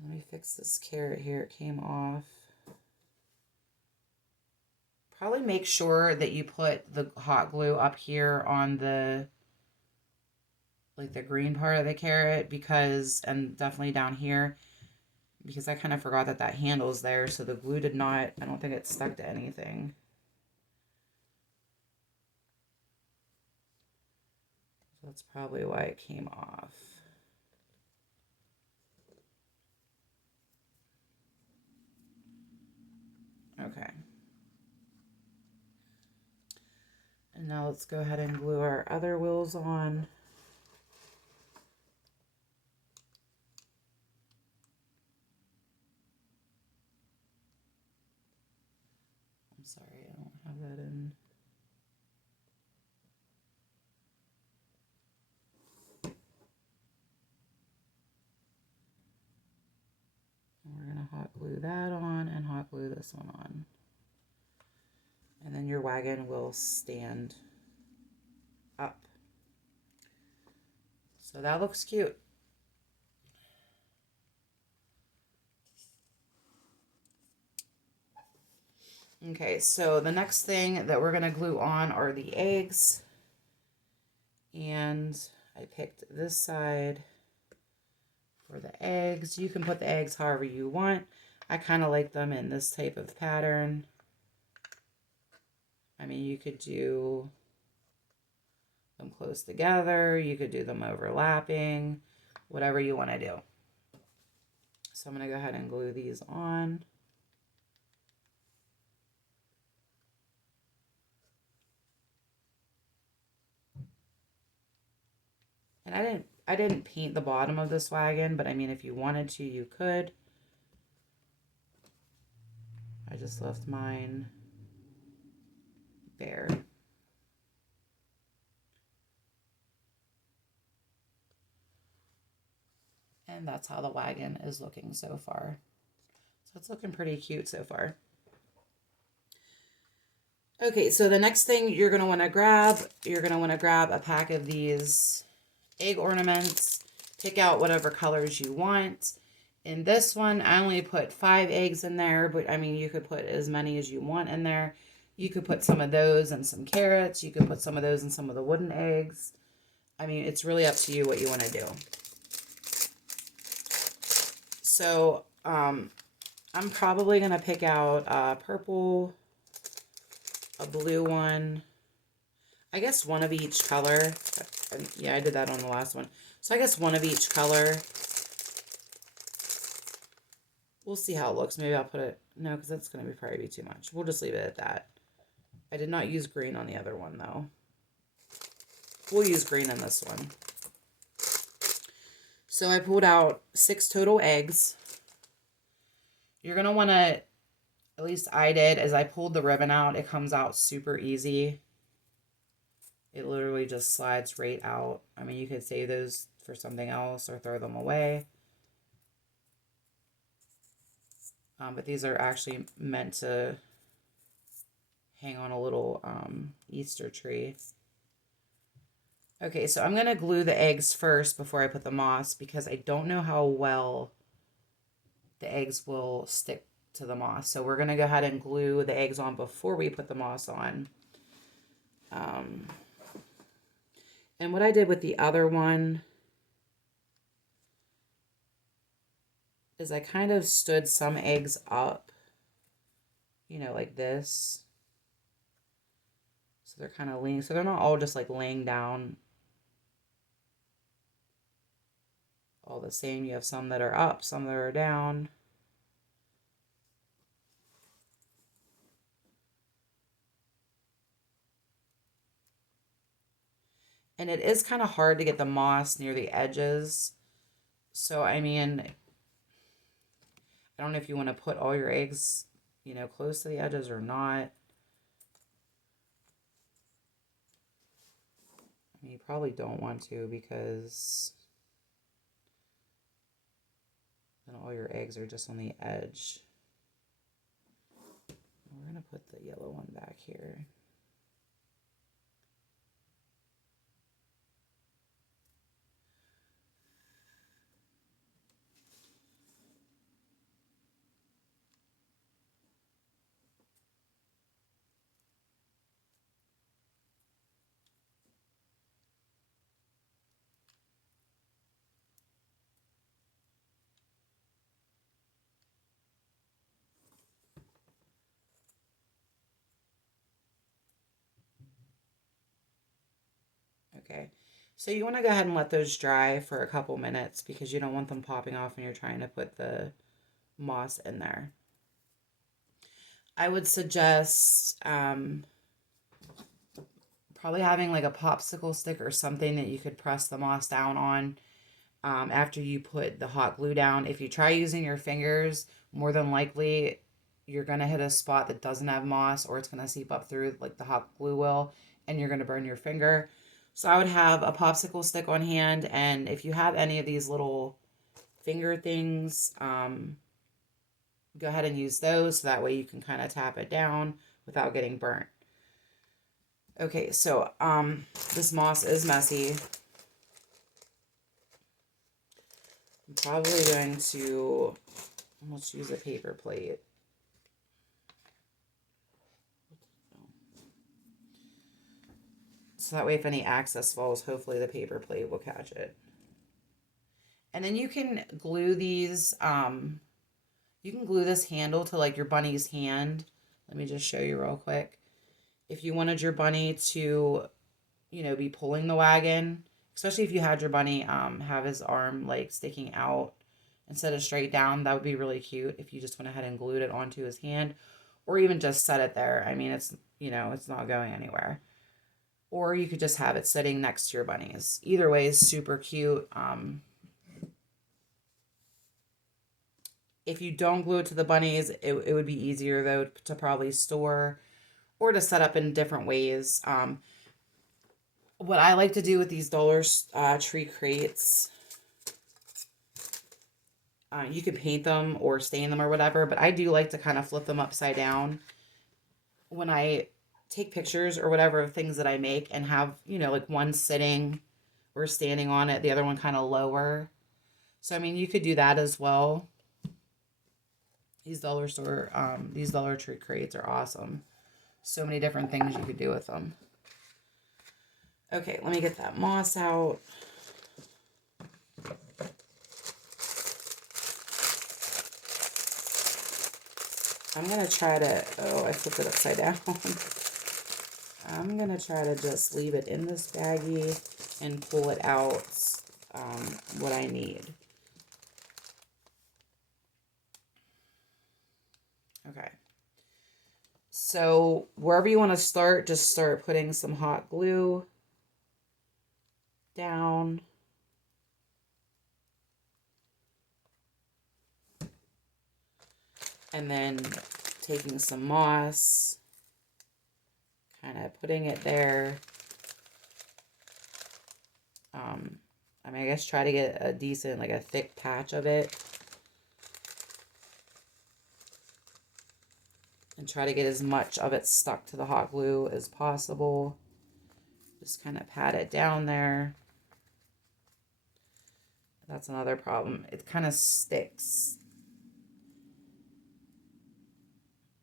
Let me fix this carrot here. It came off. Probably make sure that you put the hot glue up here on the, like the green part of the carrot, because, and definitely down here, because I kind of forgot that that handle's there, so the glue did not, I don't think it stuck to anything. So that's probably why it came off. Okay. And now let's go ahead and glue our other wheels on. I'm sorry, I don't have that in. And we're going to hot glue that on and hot glue this one on. And then your wagon will stand up. So that looks cute. Okay, so the next thing that we're going to glue on are the eggs. And I picked this side for the eggs. You can put the eggs however you want. I kind of like them in this type of pattern. I mean, you could do them close together. You could do them overlapping. Whatever you want to do. So I'm going to go ahead and glue these on. And I didn't paint the bottom of this wagon, but I mean, if you wanted to, you could. I just left mine bare. And that's how the wagon is looking so far. So it's looking pretty cute so far. Okay, so the next thing you're going to want to grab, a pack of these egg ornaments. Pick out whatever colors you want. In this one, I only put 5 eggs in there, but I mean, you could put as many as you want in there. You could put some of those and some carrots. You could put some of those and some of the wooden eggs. I mean, it's really up to you what you want to do. So, I'm probably going to pick out a purple, a blue one, I guess one of each color. Yeah, I did that on the last one. So I guess one of each color. We'll see how it looks. Maybe I'll put it, no, because that's going to probably be too much. We'll just leave it at that. I did not use green on the other one, though. We'll use green in this one. So I pulled out 6 total eggs. You're going to want to, at least I did, as I pulled the ribbon out, it comes out super easy. It literally just slides right out. I mean, you could save those for something else or throw them away. But these are actually meant to hang on a little Easter tree. Okay, so I'm going to glue the eggs first before I put the moss, because I don't know how well the eggs will stick to the moss. So we're going to go ahead and glue the eggs on before we put the moss on. And what I did with the other one is I kind of stood some eggs up, you know, like this. So they're kind of leaning, so they're not all just like laying down all the same. You have some that are up, some that are down. And it is kind of hard to get the moss near the edges. So, I mean, I don't know if you want to put all your eggs, you know, close to the edges or not. I mean, you probably don't want to, because then all your eggs are just on the edge. We're going to put the yellow one back here. Okay. So you want to go ahead and let those dry for a couple minutes because you don't want them popping off when you're trying to put the moss in there. I would suggest probably having like a popsicle stick or something that you could press the moss down on after you put the hot glue down. If you try using your fingers, more than likely you're going to hit a spot that doesn't have moss, or it's going to seep up through like the hot glue will, and you're going to burn your finger. So I would have a popsicle stick on hand, and if you have any of these little finger things, go ahead and use those so that way you can kind of tap it down without getting burnt. Okay, so this moss is messy. I'm probably going to, let's use a paper plate. So that way if any access falls, hopefully the paper plate will catch it. And then you can glue these, you can glue this handle to like your bunny's hand. Let me just show you real quick. If you wanted your bunny to, you know, be pulling the wagon, especially if you had your bunny have his arm like sticking out instead of straight down, that would be really cute if you just went ahead and glued it onto his hand, or even just set it there. I mean, it's, you know, it's not going anywhere. Or you could just have it sitting next to your bunnies. Either way is super cute. If you don't glue it to the bunnies, it would be easier though to probably store or to set up in different ways. What I like to do with these Dollar Tree crates, you could paint them or stain them or whatever, but I do like to kind of flip them upside down when I take pictures or whatever of things that I make, and have, you know, like one sitting or standing on it, the other one kind of lower. So, I mean, you could do that as well. These these Dollar Tree crates are awesome. So many different things you could do with them. Okay, let me get that moss out. I'm going to try to, oh, I flipped it upside down. I'm going to try to just leave it in this baggie and pull it out what I need. Okay. So wherever you want to start, just start putting some hot glue down. And then taking some moss, kind of putting it there. I mean, I guess try to get a decent, like a thick patch of it. And try to get as much of it stuck to the hot glue as possible. Just kind of pat it down there. That's another problem. It kind of sticks.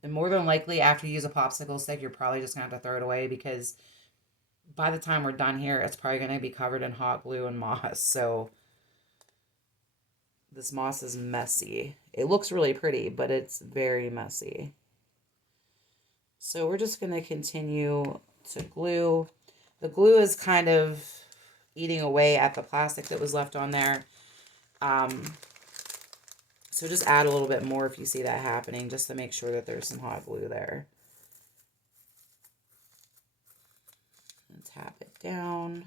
And more than likely, after you use a popsicle stick, you're probably just going to have to throw it away, because by the time we're done here, it's probably going to be covered in hot glue and moss. So this moss is messy. It looks really pretty, but it's very messy. So we're just going to continue to glue. The glue is kind of eating away at the plastic that was left on there. So just add a little bit more if you see that happening, just to make sure that there's some hot glue there. And tap it down.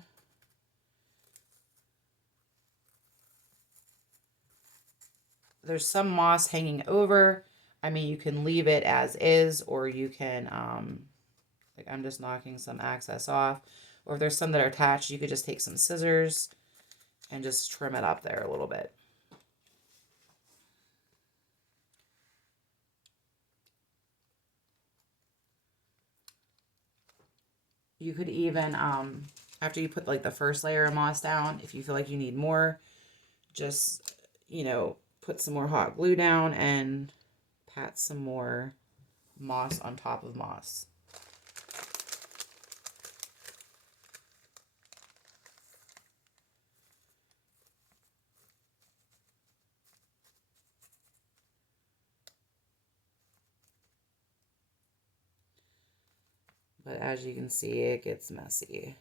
There's some moss hanging over. I mean, you can leave it as is, or you can, like I'm just knocking some excess off. Or if there's some that are attached, you could just take some scissors and just trim it up there a little bit. You could even, after you put like the first layer of moss down, if you feel like you need more, just, you know, put some more hot glue down and pat some more moss on top of moss. But as you can see, it gets messy.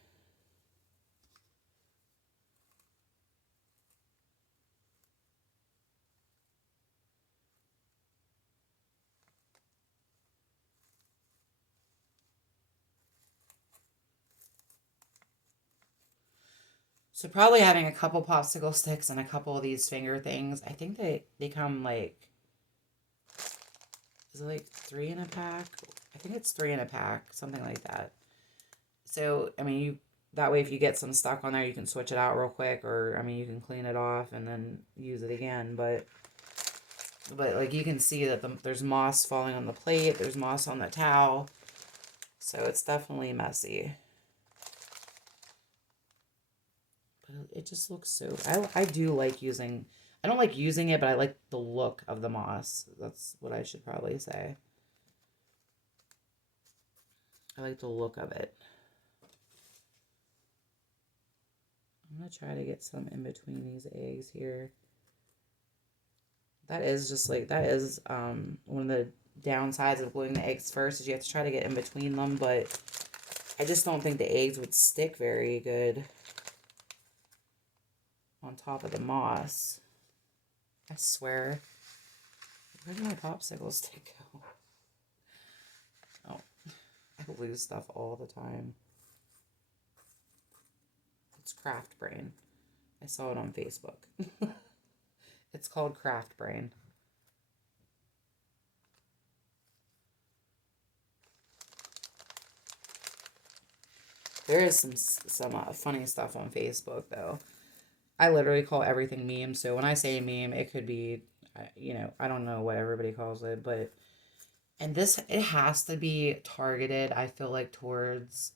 So probably having a couple popsicle sticks and a couple of these finger things. I think they come like, is it like 3 in a pack? I think it's 3 in a pack, something like that. So, I mean, you that way if you get some stuck on there, you can switch it out real quick, or I mean, you can clean it off and then use it again. But like you can see that there's moss falling on the plate, there's moss on the towel, so it's definitely messy. But it just looks so. I do like using. I don't like using it, but I like the look of the moss. That's what I should probably say. I like the look of it. I'm going to try to get some in between these eggs here. That is just like, that is one of the downsides of gluing the eggs first is you have to try to get in between them, but I just don't think the eggs would stick very good on top of the moss. I swear. Where did my popsicle stick go? Oh, I lose stuff all the time. It's Craft Brain. I saw it on Facebook. It's called Craft Brain. There is some funny stuff on Facebook though. I literally call everything meme. So when I say meme, it could be, I don't know what everybody calls it, but and this it has to be targeted. I feel like towards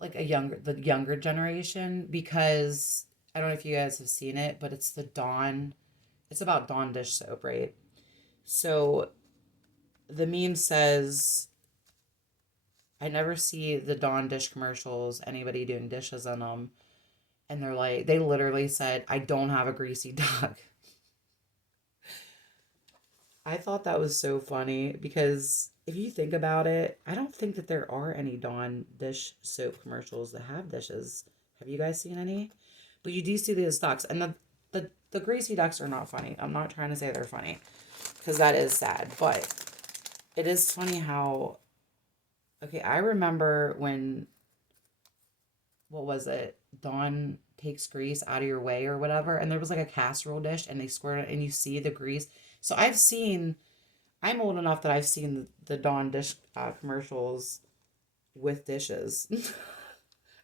like the younger generation because I don't know if you guys have seen it, but it's the Dawn. It's about Dawn dish soap, right? So the meme says, I never see the Dawn dish commercials, anybody doing dishes on them. And they're like, they literally said, I don't have a greasy dog. I thought that was so funny because if you think about it, I don't think that there are any Dawn dish soap commercials that have dishes. Have you guys seen any? But you do see those ducks. And the greasy ducks are not funny. I'm not trying to say they're funny because that is sad. But it is funny how, okay, I remember when, what was it? Dawn takes grease out of your way or whatever. And there was like a casserole dish and they squirt it and you see the grease. So I'm old enough that I've seen the Dawn dish commercials with dishes.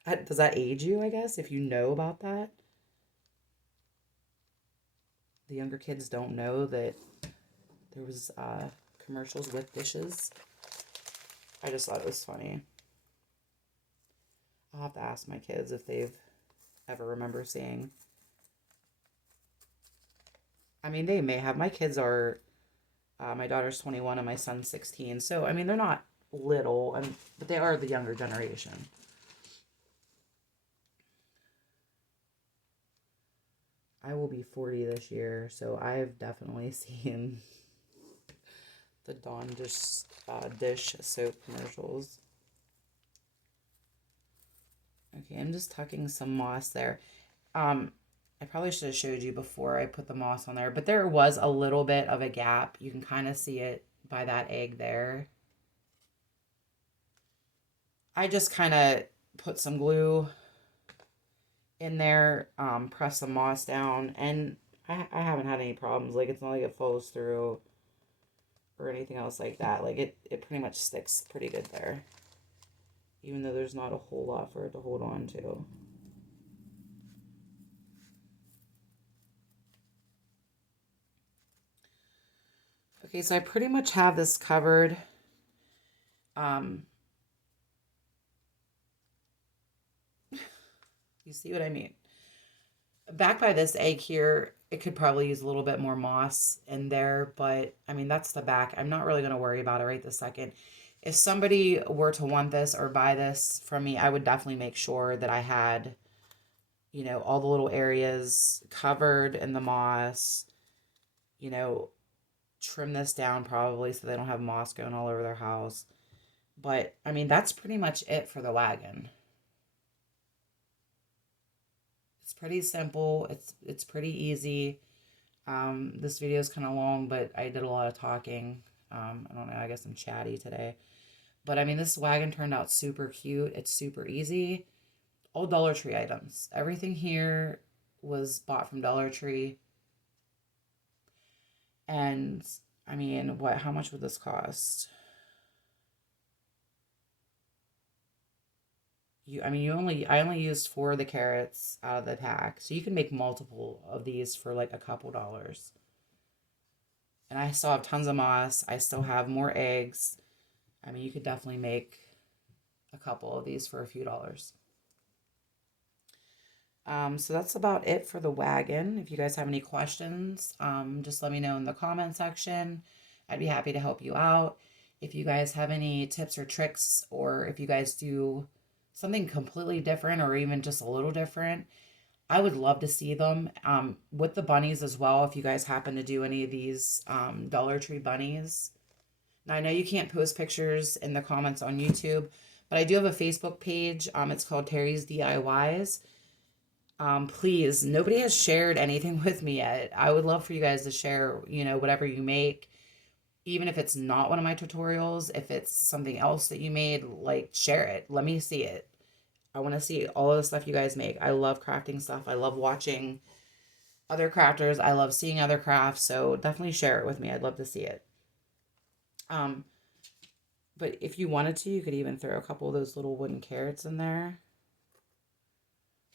Does that age you, I guess, if you know about that? The younger kids don't know that there was commercials with dishes. I just thought it was funny. I'll have to ask my kids if they've ever remember seeing. I mean, they may have. My kids are, my daughter's 21 and my son's 16. So, I mean, they're not little, but they are the younger generation. I will be 40 this year, so I've definitely seen the Dawn dish soap commercials. Okay, I'm just tucking some moss there. I probably should have showed you before I put the moss on there, but there was a little bit of a gap. You can kind of see it by that egg there. I just kind of put some glue in there, press some moss down, and I haven't had any problems. Like, it's not like it falls through or anything else like that. Like, it pretty much sticks pretty good there, even though there's not a whole lot for it to hold on to. Okay, so I pretty much have this covered. Um, you see what I mean? Back by this egg here, it could probably use a little bit more moss in there, but I mean, that's the back. I'm not really going to worry about it right this second. If somebody were to want this or buy this from me, I would definitely make sure that I had, all the little areas covered in the moss, you know, trim this down probably so they don't have moss going all over their house. But I mean, that's pretty much it for the wagon. It's pretty simple. It's pretty easy. This video is kind of long, but I did a lot of talking. I don't know. I guess I'm chatty today. But I mean, this wagon turned out super cute. It's super easy. all Dollar Tree items. Everything here was bought from Dollar Tree. And I mean, how much would this cost? I only used 4 of the carrots out of the pack. So you can make multiple of these for like a couple dollars. And I still have tons of moss. I still have more eggs. I mean, you could definitely make a couple of these for a few dollars. So that's about it for the wagon. If you guys have any questions, just let me know in the comment section. I'd be happy to help you out. If you guys have any tips or tricks, or if you guys do something completely different or even just a little different, I would love to see them. With the bunnies as well, if you guys happen to do any of these Dollar Tree bunnies. Now, I know you can't post pictures in the comments on YouTube, but I do have a Facebook page. It's called Terry's DIYs. Please, nobody has shared anything with me yet. I would love for you guys to share, whatever you make, even if it's not one of my tutorials, if it's something else that you made, like share it. Let me see it. I want to see all of the stuff you guys make. I love crafting stuff. I love watching other crafters. I love seeing other crafts. So definitely share it with me. I'd love to see it. Um, but if you wanted to, you could even throw a couple of those little wooden carrots in there.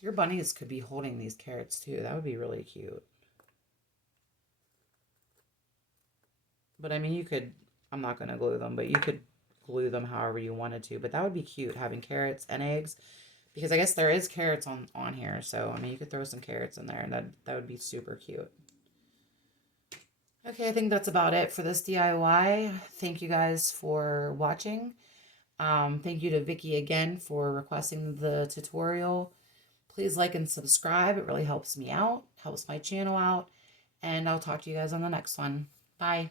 Your bunnies could be holding these carrots too. That would be really cute. But I mean, I'm not going to glue them, but you could glue them however you wanted to. But that would be cute, having carrots and eggs. Because I guess there is carrots on here. So, I mean, you could throw some carrots in there, and that would be super cute. Okay, I think that's about it for this DIY. Thank you guys for watching. Thank you to Vicky again for requesting the tutorial. Please like and subscribe. It really helps me out, helps my channel out. And I'll talk to you guys on the next one. Bye.